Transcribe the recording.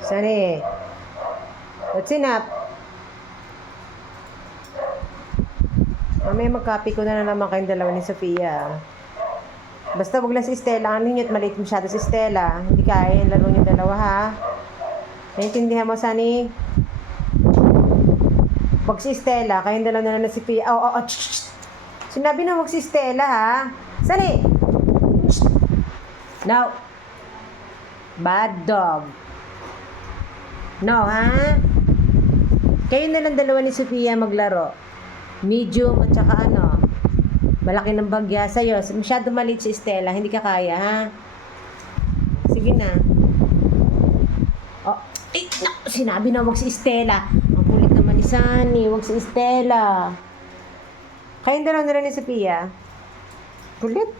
Sunny. That's enough. Mamaya magkapi ko na na naman kayong dalawa ni Sofia. Basta wag lang si Stella. Ano yun? Maliit masyado si Stella. Hindi kaya yung laro yung dalawa ha. Naintindihan mo, Sunny? Wag si Stella. Kayong dalawa na na si Pia. Oh, oh, oh. Sinabi na wag si Stella ha. Sunny! Shh. No. Bad dog. No, ha? Kayo na lang dalawa ni Sofia maglaro. Medium at saka ano, malaki ng bagya sa'yo. Masyado maliit si Stella, hindi ka kaya, ha? Sige na. Oh, eh, na, sinabi na wag si Stella. Ang kulit naman ni Sunny, wag si Stella. Kayong dalawa na lang ni Sofia. Kulit.